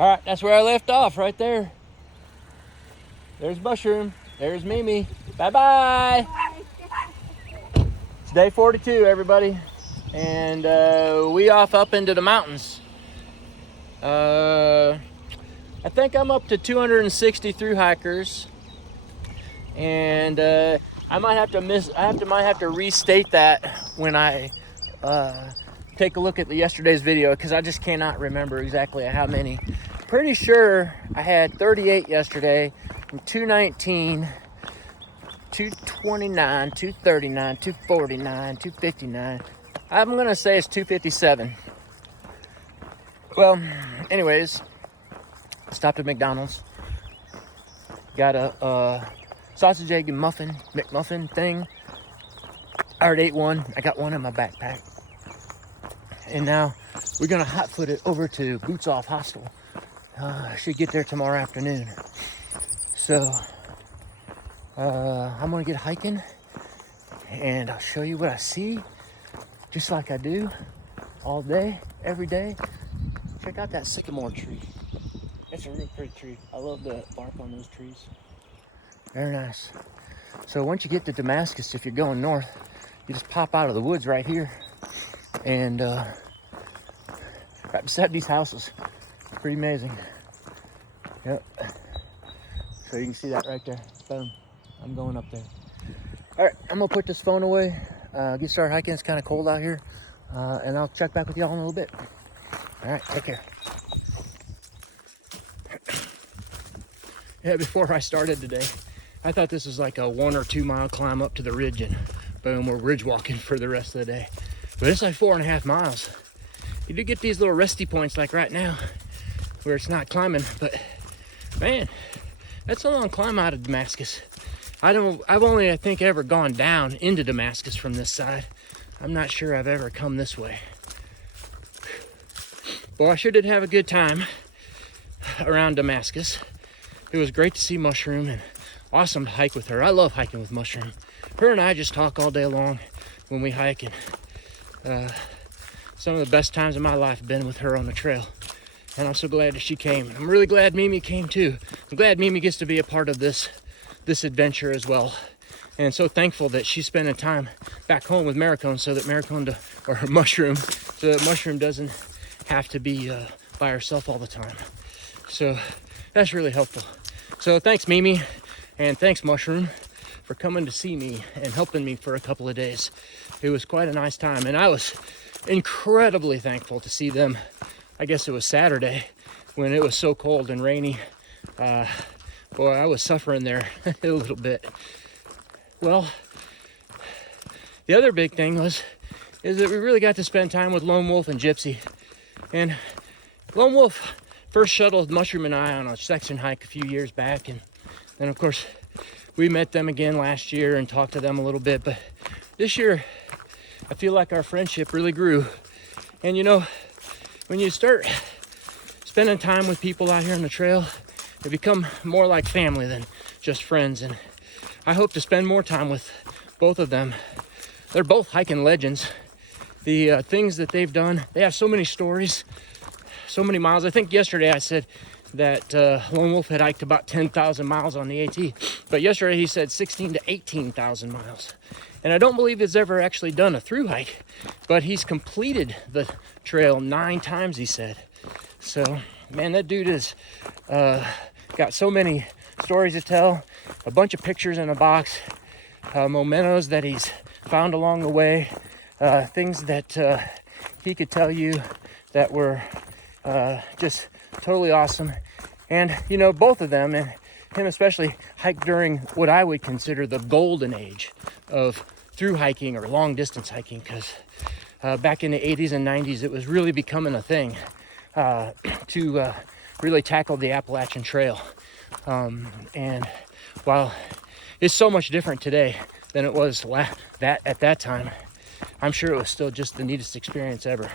All right, that's where I left off, right there. There's Mushroom. There's Mimi. Bye-bye. It's day 42, everybody. And we off up into the mountains. I think I'm up to 260 through hikers. And I might have to restate that when I take a look at yesterday's video, because I just cannot remember exactly how many. Pretty sure I had 38 yesterday, from 219, 229, 239, 249, 259. I'm gonna say it's 257. Well, anyways, stopped at McDonald's. Got a sausage, egg, and muffin, McMuffin thing. I already ate one. I got one in my backpack. And now we're gonna hotfoot it over to Boots Off Hostel. I should get there tomorrow afternoon. So I'm gonna get hiking and I'll show you what I see, just like I do all day, every day. Check out that sycamore tree. It's a really pretty tree. I love the bark on those trees. Very nice. So once you get to Damascus, if you're going north, you just pop out of the woods right here. And right beside these houses. It's pretty amazing. Yep. So you can see that right there. Boom. I'm going up there. All right, I'm gonna put this phone away, get started hiking. It's kind of cold out here. And I'll check back with y'all in a little bit. All right, take care. Yeah, before I started today, I thought this was like a 1 or 2 mile climb up to the ridge, and boom, we're ridge walking for the rest of the day. But it's like 4.5 miles. You do get these little resty points like right now where it's not climbing, but man, that's a long climb out of Damascus. I've only, I think, ever gone down into Damascus from this side. I'm not sure I've ever come this way. Boy, I sure did have a good time around Damascus. It was great to see Mushroom and awesome to hike with her. I love hiking with Mushroom. Her and I just talk all day long when we hike, and some of the best times of my life have been with her on the trail. And I'm so glad that she came. I'm really glad Mimi came too. I'm glad Mimi gets to be a part of this adventure as well. And so thankful that she's spending time back home with Maricone, so that Mushroom, so that Mushroom doesn't have to be by herself all the time. So that's really helpful. So thanks, Mimi, and thanks, Mushroom, for coming to see me and helping me for a couple of days. It was quite a nice time, and I was incredibly thankful to see them. I guess it was Saturday when it was so cold and rainy. Boy, I was suffering there a little bit. Well, the other big thing is that we really got to spend time with Lone Wolf and Gypsy. And Lone Wolf first shuttled Mushroom and I on a section hike a few years back, and then of course we met them again last year and talked to them a little bit. But this year, I feel like our friendship really grew. And you know, when you start spending time with people out here on the trail, they become more like family than just friends. And I hope to spend more time with both of them. They're both hiking legends. The things that they've done, they have so many stories, so many miles. I think yesterday I said that Lone Wolf had hiked about 10,000 miles on the AT, but yesterday he said 16 to 18,000 miles. And I don't believe he's ever actually done a through hike, but he's completed the trail 9 times, he said. So, man, that dude has got so many stories to tell, a bunch of pictures in a box, mementos that he's found along the way, things that he could tell you that were just totally awesome. And, you know, both of them, and him especially, hiked during what I would consider the golden age of through hiking or long distance hiking, because back in the 80s and 90s, it was really becoming a thing to really tackle the Appalachian Trail. And while it's so much different today than it was at that time, I'm sure it was still just the neatest experience ever.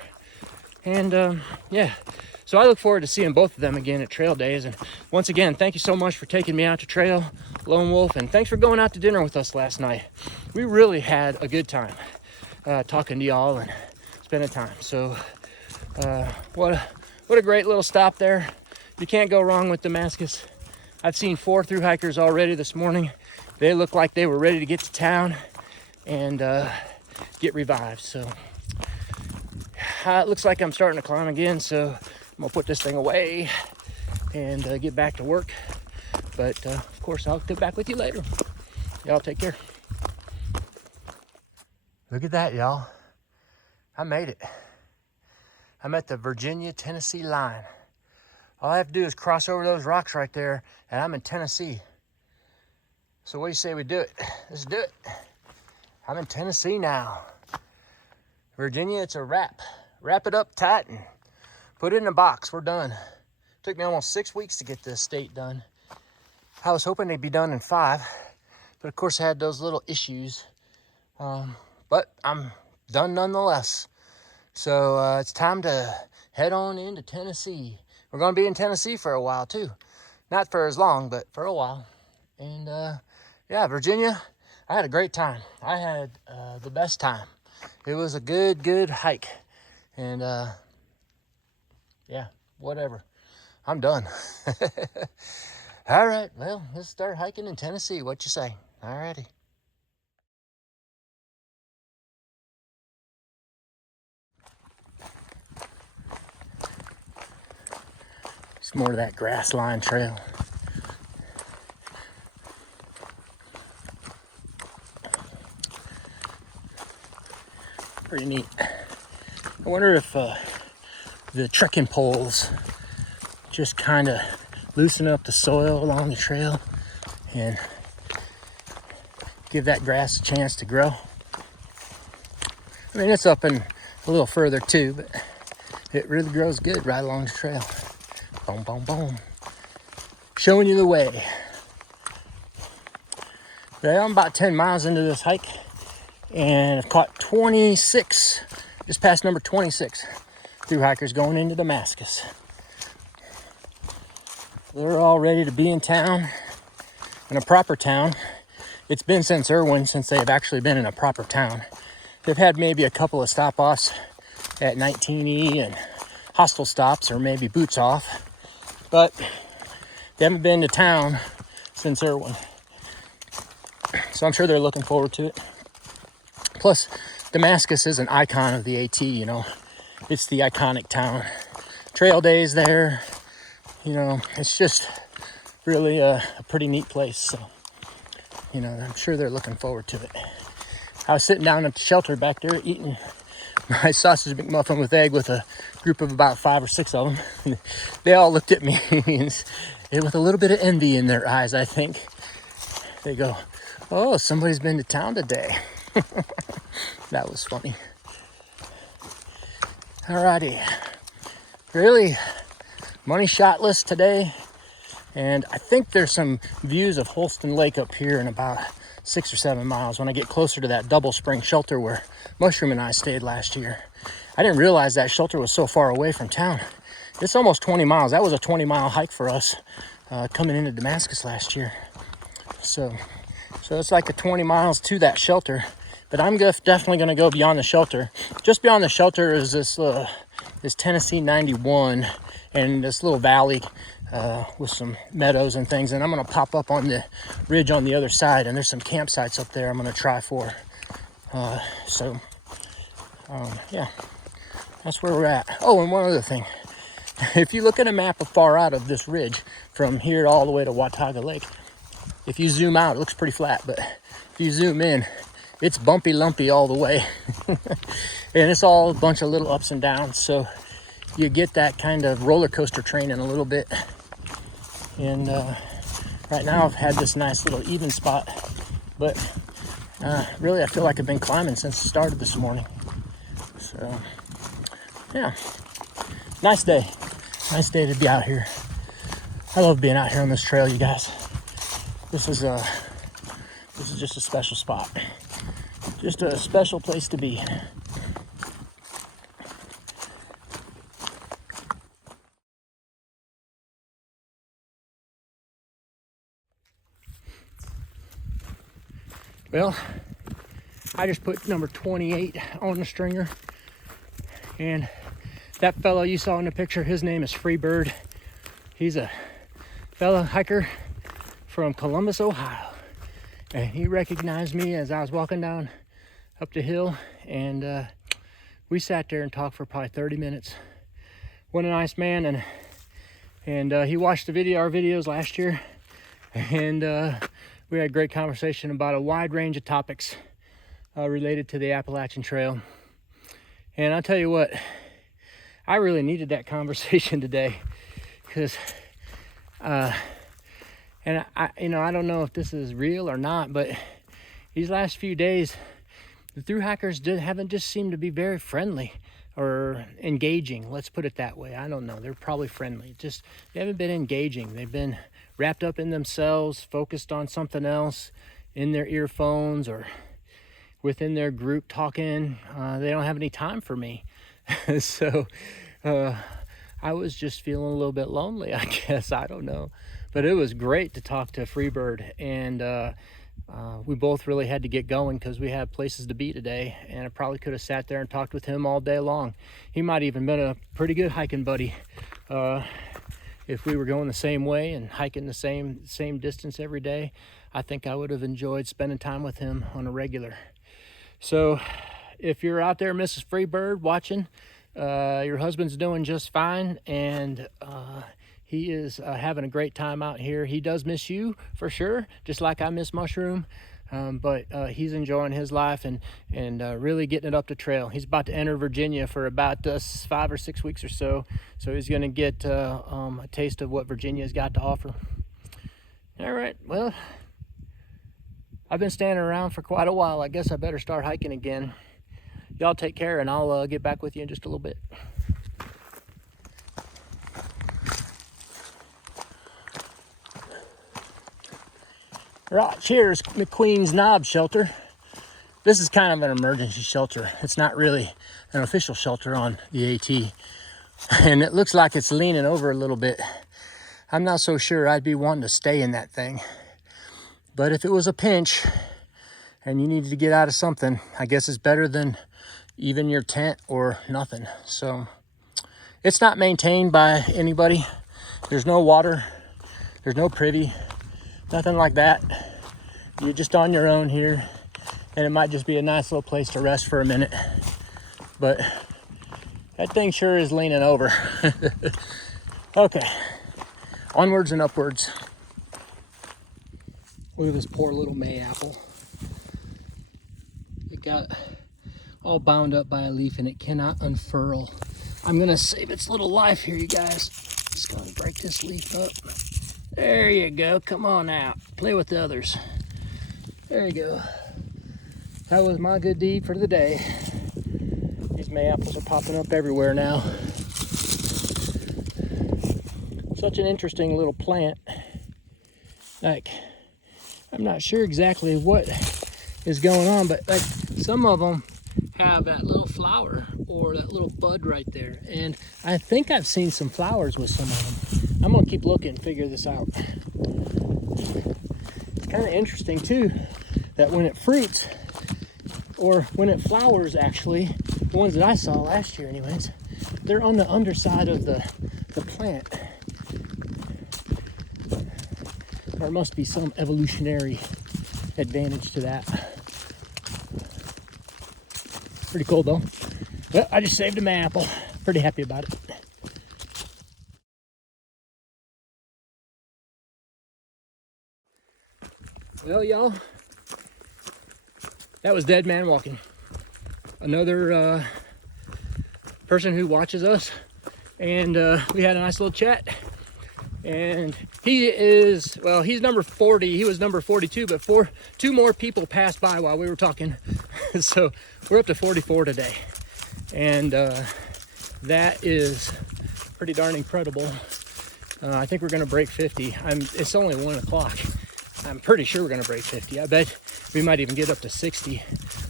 And yeah, so I look forward to seeing both of them again at trail days. And once again, thank you so much for taking me out to trail, Lone Wolf, and thanks for going out to dinner with us last night. We really had a good time talking to y'all and spending time. So what a great little stop there. You can't go wrong with Damascus. I've seen 4 through hikers already this morning. They look like they were ready to get to town and get revived. So it looks like I'm starting to climb again. So I'm gonna put this thing away and get back to work. But of course, I'll get back with you later. Y'all take care. Look at that, y'all. I made it. I'm at the Virginia-Tennessee line. All I have to do is cross over those rocks right there, and I'm in Tennessee. So what do you say we do it? Let's do it. I'm in Tennessee now. Virginia, it's a wrap. Wrap it up tight and put it in a box. We're done. Took me almost 6 weeks to get this state done. I was hoping they'd be done in 5, but of course I had those little issues. But I'm done nonetheless. So it's time to head on into Tennessee. We're going to be in Tennessee for a while too. Not for as long, but for a while. And yeah, Virginia, I had a great time. I had the best time. It was a good hike. And yeah, whatever. I'm done. All right, well, let's start hiking in Tennessee. What you say? All righty. It's more of that grass line trail. Pretty neat. I wonder if the trekking poles just kind of loosen up the soil along the trail and give that grass a chance to grow. I mean, it's up and a little further too, but it really grows good right along the trail. Boom, boom, boom. Showing you the way. Well, I'm about 10 miles into this hike and I've caught 26, just past number 26 through hikers going into Damascus. They're all ready to be in town, in a proper town. It's been since Irwin since they've actually been in a proper town. They've had maybe a couple of stop-offs at 19E and hostel stops or maybe boots off, but they haven't been to town since Irwin. So I'm sure they're looking forward to it. Plus, Damascus is an icon of the AT, you know. It's the iconic town. Trail days there, you know, it's just really a pretty neat place. So, you know, I'm sure they're looking forward to it. I was sitting down at the shelter back there eating my sausage McMuffin with egg with a group of about 5 or 6 of them. They all looked at me with a little bit of envy in their eyes, I think. They go, "Oh, somebody's been to town today." That was funny. Alrighty. Really money shot list today. And I think there's some views of Holston Lake up here in about 6 or 7 miles when I get closer to that double spring shelter where Mushroom and I stayed last year. I didn't realize that shelter was so far away from town. It's almost 20 miles. That was a 20-mile hike for us coming into Damascus last year. So it's like the 20 miles to that shelter. But I'm definitely going to go beyond the shelter. Just beyond the shelter is this Tennessee 91 and this little valley with some meadows and things. And I'm going to pop up on the ridge on the other side. And there's some campsites up there I'm going to try for. Yeah, that's where we're at. Oh, and one other thing. If you look at a map of far out of this ridge from here all the way to Watauga Lake, if you zoom out, it looks pretty flat. But if you zoom in, it's bumpy, lumpy all the way. And it's all a bunch of little ups and downs. So you get that kind of roller coaster training a little bit. And right now I've had this nice little even spot. But really, I feel like I've been climbing since it started this morning. So, yeah. Nice day. Nice day to be out here. I love being out here on this trail, you guys. This is just a special spot. Just a special place to be. Well, I just put number 28 on the stringer. And that fellow you saw in the picture, his name is Freebird. He's a fellow hiker from Columbus, Ohio. And he recognized me as I was walking down up the hill, and we sat there and talked for probably 30 minutes. What a nice man. And he watched our videos last year, and we had a great conversation about a wide range of topics related to the Appalachian Trail. And I'll tell you what, I really needed that conversation today, because and I don't know if this is real or not, but these last few days, the thru hikers haven't just seemed to be very friendly or engaging. Let's put it that way. I don't know. They're probably friendly. Just they haven't been engaging. They've been wrapped up in themselves, focused on something else, in their earphones or within their group talking. They don't have any time for me. So I was just feeling a little bit lonely, I guess. I don't know. But it was great to talk to Freebird, and we both really had to get going because we had places to be today, and I probably could have sat there and talked with him all day long. He might even been a pretty good hiking buddy if we were going the same way and hiking the same distance every day. I think I would have enjoyed spending time with him on a regular. So if you're out there, Mrs. Freebird, watching, your husband's doing just fine, and he is having a great time out here. He does miss you for sure, just like I miss Mushroom, but he's enjoying his life and really getting it up the trail. He's about to enter Virginia for about 5 or 6 weeks or so, so he's going to get a taste of what Virginia's got to offer. All right, well, I've been standing around for quite a while. I guess I better start hiking again. Y'all take care, and I'll get back with you in just a little bit. Right, here's McQueen's Knob Shelter. This is kind of an emergency shelter. It's not really an official shelter on the AT. And it looks like it's leaning over a little bit. I'm not so sure I'd be wanting to stay in that thing. But if it was a pinch and you needed to get out of something, I guess it's better than even your tent or nothing. So it's not maintained by anybody. There's no water. There's no privy. Nothing like that. You're just on your own here, and it might just be a nice little place to rest for a minute. But that thing sure is leaning over. Okay, onwards and upwards. Look at this poor little mayapple. It got all bound up by a leaf and it cannot unfurl. I'm gonna save its little life here, you guys. Just gonna break this leaf up. There you go, come on out. Play with the others. There you go. That was my good deed for the day. These mayaples are popping up everywhere now. Such an interesting little plant. Like, I'm not sure exactly what is going on, but like some of them have that little flower or that little bud right there. And I think I've seen some flowers with some of them. I'm gonna keep looking and figure this out. It's kind of interesting too, that when it fruits, or when it flowers actually, the ones that I saw last year anyways, they're on the underside of the plant. There must be some evolutionary advantage to that. Pretty cool though. Well, I just saved a mayapple. Pretty happy about it. Well, y'all, that was Dead Man Walking. Another person who watches us, and we had a nice little chat. And he is, well, he's number 40. He was number 42, but two more people passed by while we were talking. So we're up to 44 today. And that is pretty darn incredible. I think we're gonna break 50. It's only 1 o'clock. I'm pretty sure we're gonna break 50. I bet we might even get up to 60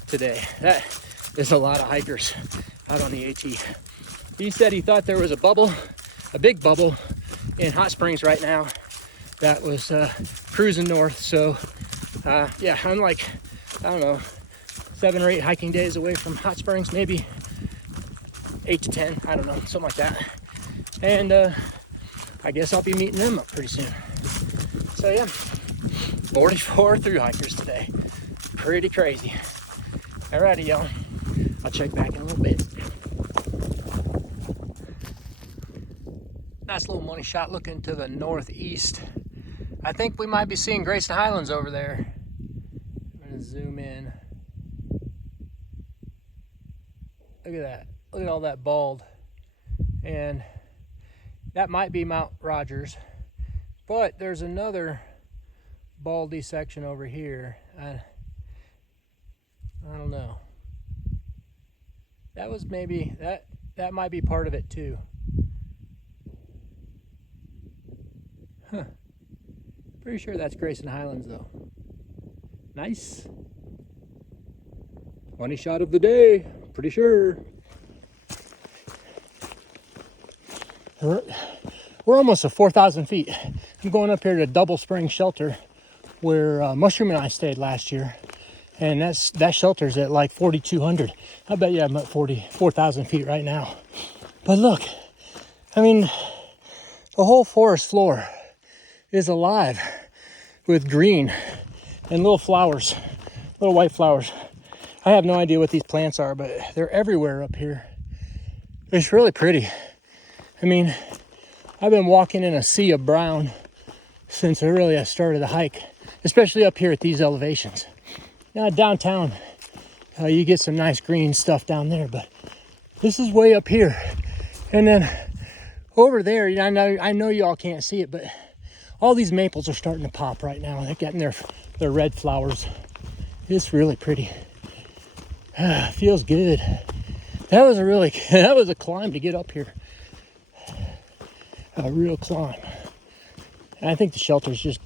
today. That is a lot of hikers out on the AT. He said he thought there was a big bubble in Hot Springs right now that was cruising north. So yeah, I'm like, I don't know, 7 or 8 hiking days away from Hot Springs, maybe 8 to 10, I don't know, something like that. And I guess I'll be meeting them up pretty soon. So yeah, 44 through hikers today. Pretty crazy. Alrighty, y'all. I'll check back in a little bit. Nice little money shot looking to the northeast. I think we might be seeing Grayson Highlands over there. I'm gonna zoom in. Look at that. Look at all that bald. And that might be Mount Rogers. But there's another baldy section over here. I don't know. That was maybe, that might be part of it too. Huh. Pretty sure that's Grayson Highlands though. Nice. Money shot of the day, pretty sure. We're almost at 4,000 feet. I'm going up here to Double Spring Shelter where Mushroom and I stayed last year. And that shelter's at like 4,200. I bet you I'm at 4,000 feet right now. But look, I mean, the whole forest floor is alive with green and little flowers, little white flowers. I have no idea what these plants are, but they're everywhere up here. It's really pretty. I mean, I've been walking in a sea of brown since I started the hike, especially up here at these elevations. Now downtown, you get some nice green stuff down there, but this is way up here. And then over there, I know y'all can't see it, but all these maples are starting to pop right now. They're getting their red flowers. It's really pretty. Feels good. That was a climb to get up here. A real climb. And I think the shelter's just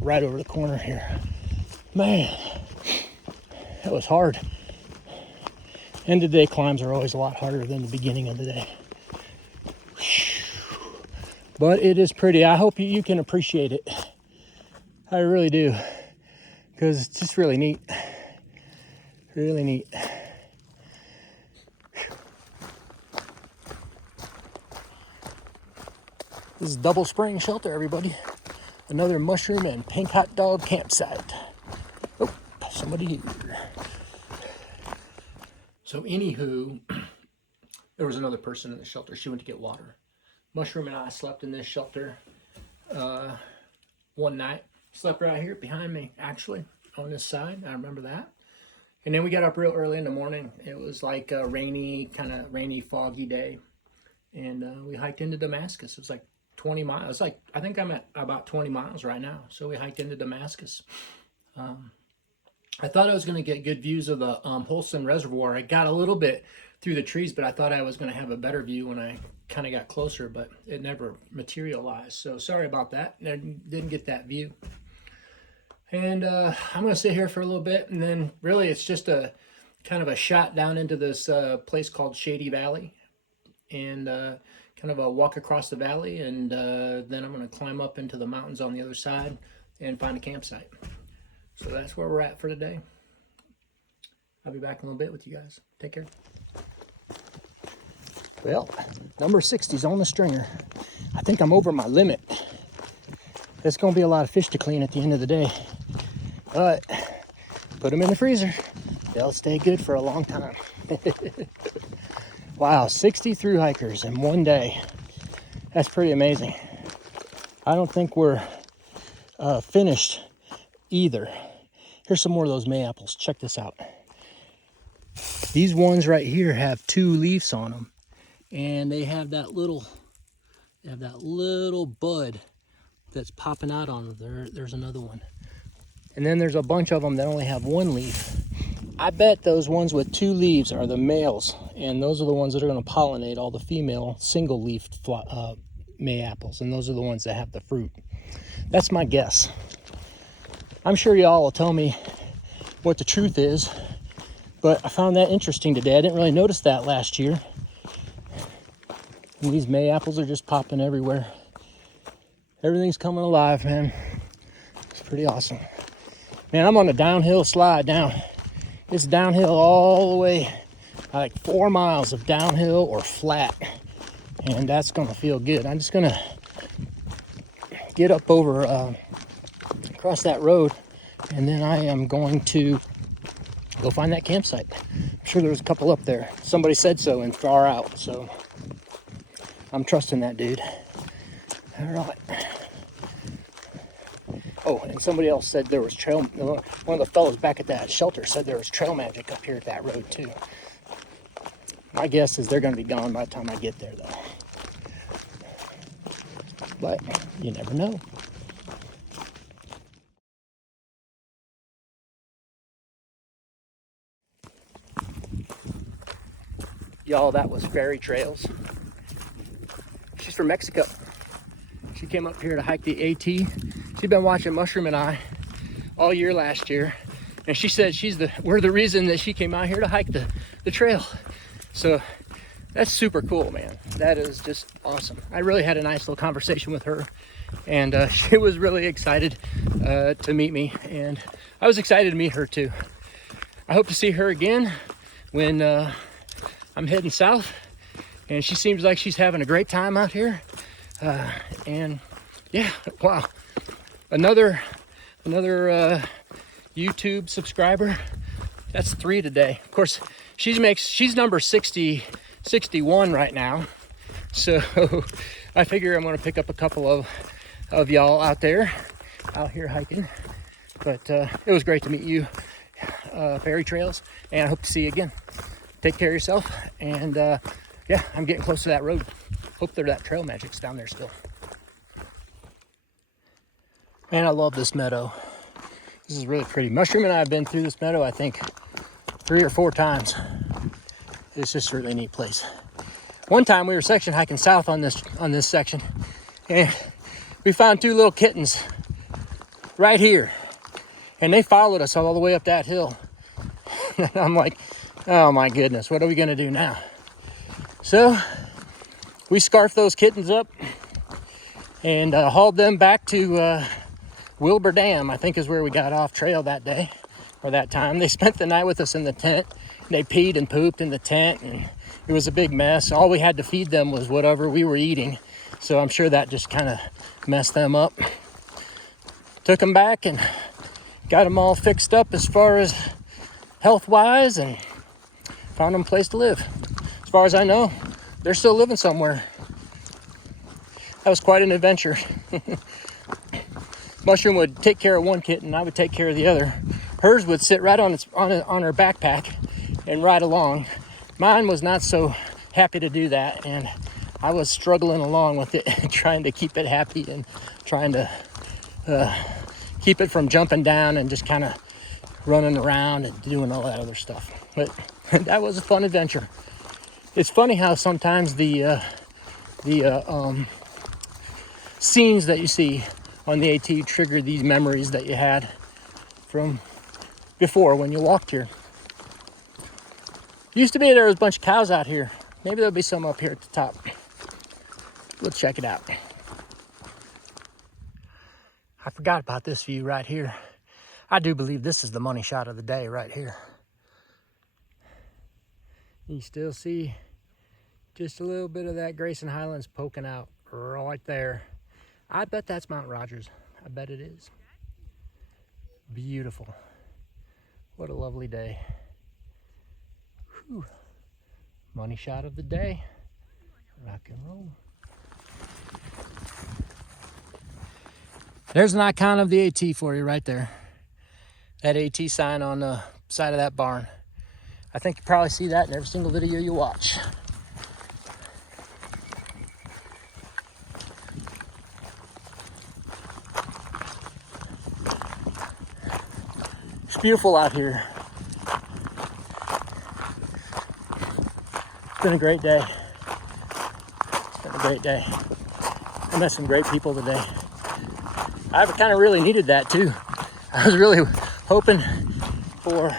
right over the corner here. Man, that was hard. End of the day climbs are always a lot harder than the beginning of the day. But it is pretty. I hope you can appreciate it. I really do. Because it's just really neat. Really neat. This is Double Spring Shelter, everybody. Another mushroom and pink hot dog campsite. Oh, somebody here. So anywho, there was another person in the shelter. She went to get water. Mushroom and I slept in this shelter one night. Slept right here behind me, actually, on this side. I remember that. And then we got up real early in the morning. It was like a rainy, foggy day. And we hiked into Damascus. It was like 20 miles. I think I'm at about 20 miles right now. So we hiked into Damascus. I thought I was going to get good views of the Holston Reservoir. I got a little bit through the trees, but I thought I was going to have a better view when I kind of got closer, but it never materialized. So sorry about that. I didn't get that view. And I'm going to sit here for a little bit, and then really it's just a kind of a shot down into this place called Shady Valley, and kind of a walk across the valley, and then I'm going to climb up into the mountains on the other side and find a campsite. So that's where we're at for today. I'll be back in a little bit with you guys. Take care. Well, number 60's on the stringer. I think I'm over my limit. There's going to be a lot of fish to clean at the end of the day. But put them in the freezer. They'll stay good for a long time. Wow, 60 through hikers in one day. That's pretty amazing. I don't think we're finished either. Here's some more of those May apples. Check this out. These ones right here have 2 leaves on them. And they have that little bud that's popping out on them. There's another one. And then there's a bunch of them that only have 1 leaf. I bet those ones with 2 leaves are the males, and those are the ones that are going to pollinate all the female single-leafed May apples, and those are the ones that have the fruit. That's my guess. I'm sure y'all will tell me what the truth is, but I found that interesting today. I didn't really notice that last year. And these May apples are just popping everywhere. Everything's coming alive, man. It's pretty awesome. Man, I'm on a downhill slide down. It's downhill all the way, like 4 miles of downhill or flat. And that's gonna feel good. I'm just gonna get up over across that road, and then I am going to go find that campsite. I'm sure there's a couple up there. Somebody said so and far out, so I'm trusting that dude. All right. Oh, and somebody else said there was trail. One of the fellows back at that shelter said there was trail magic up here at that road too. My guess is they're going to be gone by the time I get there, though. But you never know. Y'all, that was Fairy Trails. She's from Mexico. She came up here to hike the AT. She's been watching Mushroom and I all year last year. And she said we're the reason that she came out here to hike the trail. So that's super cool, man. That is just awesome. I really had a nice little conversation with her, and she was really excited to meet me, and I was excited to meet her too. I hope to see her again when I'm heading south, and she seems like she's having a great time out here. And yeah, wow, another YouTube subscriber. That's 3 today. Of course, she's number 61 right now, so I figure I'm going to pick up a couple of y'all out here hiking. But it was great to meet you, Fairy Trails, and I hope to see you again. Take care of yourself, and yeah, I'm getting close to that road. Hope that trail magic's down there still. Man, I love this meadow. This is really pretty. Mushroom and I have been through this meadow, I think, 3 or 4 times. It's just a really neat place. One time we were section hiking south on this section, and we found 2 little kittens right here, and they followed us all the way up that hill. And I'm like, oh my goodness, what are we gonna do now? So we scarfed those kittens up and hauled them back to Wilbur Dam, I think is where we got off trail that day, or that time. They spent the night with us in the tent. They peed and pooped in the tent, and it was a big mess. All we had to feed them was whatever we were eating, so I'm sure that just kind of messed them up. Took them back and got them all fixed up as far as health-wise, and found them a place to live. As far as I know, they're still living somewhere. That was quite an adventure. Mushroom would take care of one kitten, I would take care of the other. Hers would sit right on her backpack and ride along. Mine was not so happy to do that, and I was struggling along with it, trying to keep it happy and trying to keep it from jumping down and just kind of running around and doing all that other stuff. But that was a fun adventure. It's funny how sometimes the scenes that you see on the AT trigger these memories that you had from before when you walked here. Used to be there was a bunch of cows out here. Maybe there'll be some up here at the top. Let's check it out. I forgot about this view right here. I do believe this is the money shot of the day right here. You still see just a little bit of that Grayson Highlands poking out right there. I bet that's Mount Rogers. I bet it is. Beautiful. What a lovely day. Whew. Money shot of the day. Rock and roll. There's an icon of the AT for you right there. That AT sign on the side of that barn. I think you probably see that in every single video you watch. It's beautiful out here. It's been a great day. It's been a great day. I met some great people today. I kind of really needed that too. I was really hoping for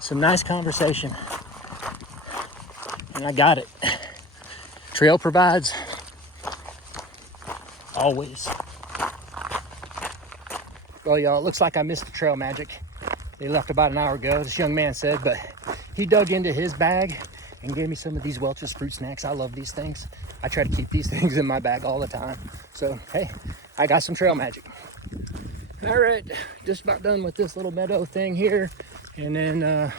some nice conversation, and I got it. Trail provides, always. Well, y'all, it looks like I missed the trail magic. They left about an hour ago, this young man said, but he dug into his bag and gave me some of these Welch's fruit snacks. I love these things. I try to keep these things in my bag all the time. So, hey, I got some trail magic. All right, just about done with this little meadow thing here. And then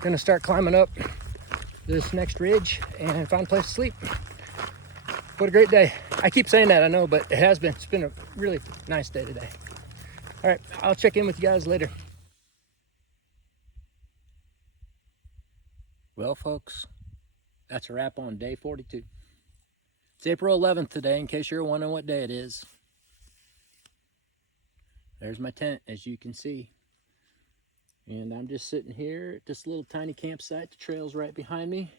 gonna start climbing up this next ridge and find a place to sleep. What a great day. I keep saying that, I know, but it has been. It's been a really nice day today. All right, I'll check in with you guys later. Well, folks, that's a wrap on day 42. It's April 11th today, in case you're wondering what day it is. There's my tent, as you can see. And I'm just sitting here at this little tiny campsite. The trail's right behind me.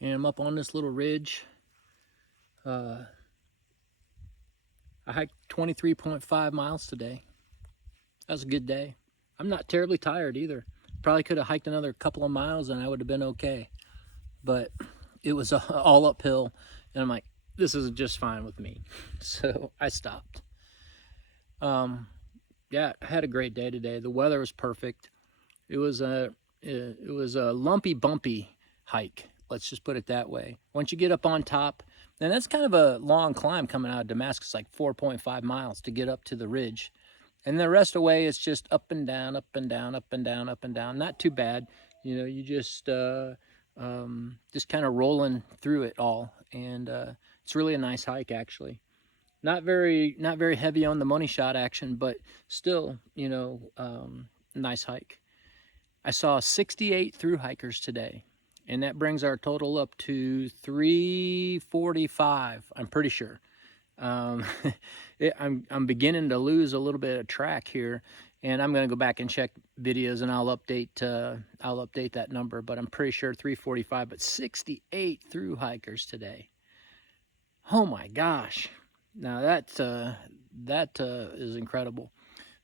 And I'm up on this little ridge. I hiked 23.5 miles today. That was a good day. I'm not terribly tired either. Probably could have hiked another couple of miles and I would have been okay. But it was all uphill. And I'm like, this is just fine with me. So I stopped. Yeah, I had a great day today. The weather was perfect. It was a lumpy, bumpy hike. Let's just put it that way. Once you get up on top, and that's kind of a long climb coming out of Damascus, like 4.5 miles to get up to the ridge. And the rest of the way, it's just up and down, up and down, up and down, up and down. Not too bad. You know, you just kind of rolling through it all. And it's really a nice hike, actually. Not very heavy on the money shot action, but still, you know, nice hike. I saw 68 through hikers today, and that brings our total up to 345. I'm pretty sure. I'm beginning to lose a little bit of track here, and I'm going to go back and check videos, and I'll update that number. But I'm pretty sure 345. But 68 through hikers today. Oh my gosh! Now that is incredible.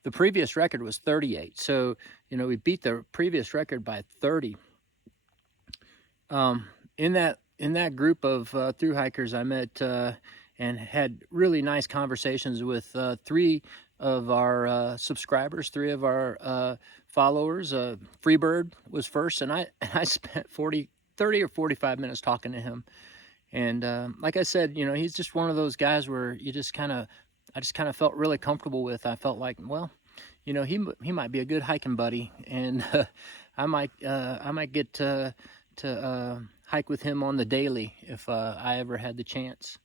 The previous record was 38, so you know we beat the previous record by 30. In that group of through hikers, I met and had really nice conversations with 3 of our subscribers, 3 of our followers. Freebird was first, and I spent 30 or 45 minutes talking to him. And like I said, you know, he's just one of those guys where I just kind of felt really comfortable with. I felt like, well, you know, he might be a good hiking buddy, and I might get to hike with him on the daily if I ever had the chance.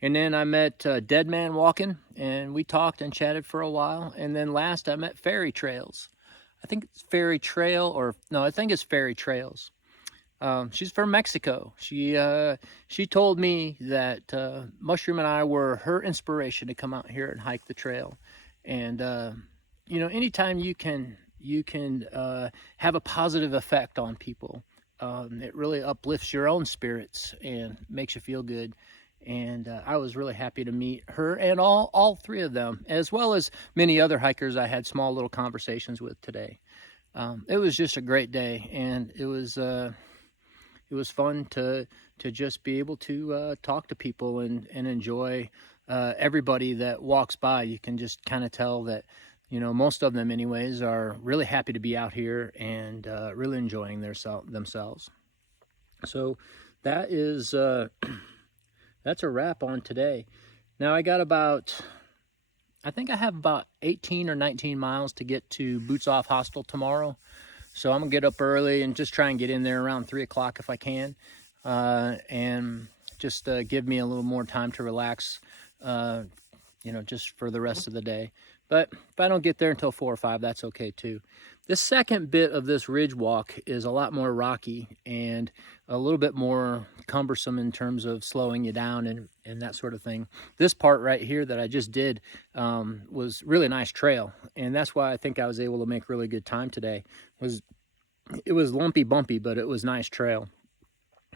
And then I met Dead Man Walking, and we talked and chatted for a while. And then last I met Fairy Trails. I think it's Fairy Trail, or no, I think it's Fairy Trails. She's from Mexico. She told me that Mushroom and I were her inspiration to come out here and hike the trail. And you know, anytime you can have a positive effect on people, it really uplifts your own spirits and makes you feel good. And I was really happy to meet her and all 3 of them, as well as many other hikers I had small little conversations with today. It was just a great day, and it was fun to just be able to talk to people and enjoy everybody that walks by. You can just kind of tell that, you know, most of them anyways are really happy to be out here and really enjoying themselves. So that is that's a wrap on today. Now I think I have about 18 or 19 miles to get to Boots Off Hostel tomorrow. So I'm gonna get up early and just try and get in there around 3 o'clock if I can, and just give me a little more time to relax, you know, just for the rest of the day. But if I don't get there until 4 or 5, that's okay too. The second bit of this ridge walk is a lot more rocky and a little bit more cumbersome in terms of slowing you down and that sort of thing. This part right here that I just did was really nice trail, and that's why I think I was able to make really good time today. It was lumpy, bumpy, but it was nice trail,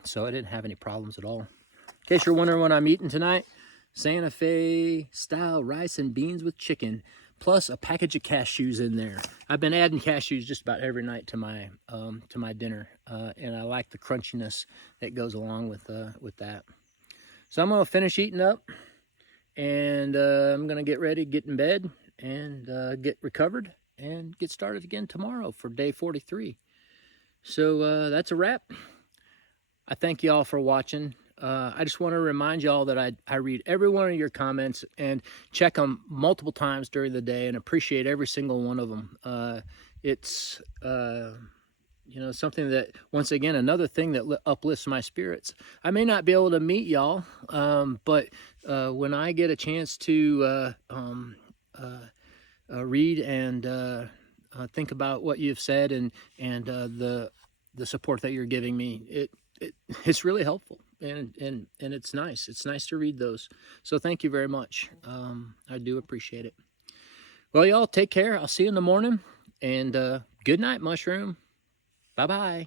so I didn't have any problems at all. In case you're wondering what I'm eating tonight, Santa Fe style rice and beans with chicken, plus a package of cashews in there. I've been adding cashews just about every night to my dinner, and I like the crunchiness that goes along with that. So I'm gonna finish eating up, and I'm gonna get ready, get in bed, and get recovered, and get started again tomorrow for day 43. So that's a wrap. I thank you all for watching. I just want to remind y'all that I read every one of your comments and check them multiple times during the day and appreciate every single one of them. It's something that, once again, another thing that uplifts my spirits. I may not be able to meet y'all, but when I get a chance to read and think about what you've said and the support that you're giving me, it's really helpful, and it's nice. It's nice to read those. So thank you very much. I do appreciate it. Well, y'all take care. I'll see you in the morning, and good night, Mushroom. Bye-bye.